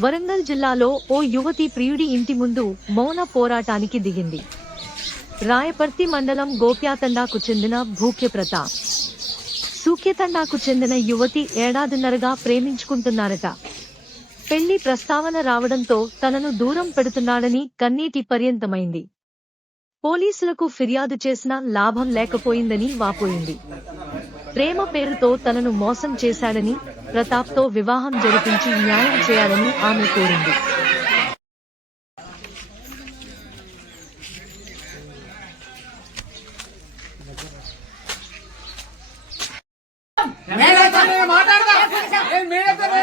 వరంగల్ జిల్లాలో ఓ యువతి ప్రియుడి ఇంటి ముందు మౌన పోరాటానికి దిగింది. రాయపర్తి మండలం గోప్యాతండాకు చెందిన భూక్య సూక్యతండాకు చెందిన యువతి ఏడాదిన్నరగా ప్రేమించుకుంటున్నారట. పెళ్ళి ప్రస్తావన రావడంతో తనను దూరం పెడుతున్నాడని కన్నీటి పర్యంతమైంది. పోలీసులకు ఫిర్యాదు చేసినా లాభం లేకపోయిందని వాపోయింది. ప్రేమ పేరుతో తనను మోసం చేశాడని ప్రతాప్తో వివాహం జరిపించి న్యాయం చేయాలని ఆమె కోరింది. మాట్లాడదా?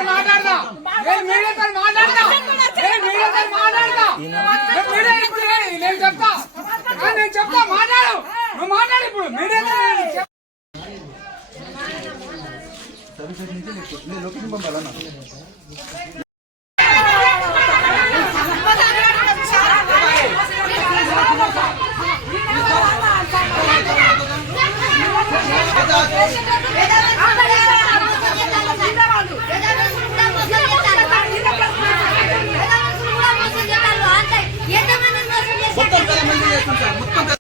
మాట్లాడదా? లొకేషన్ పంపాలన్నా మొత్తం మొత్తం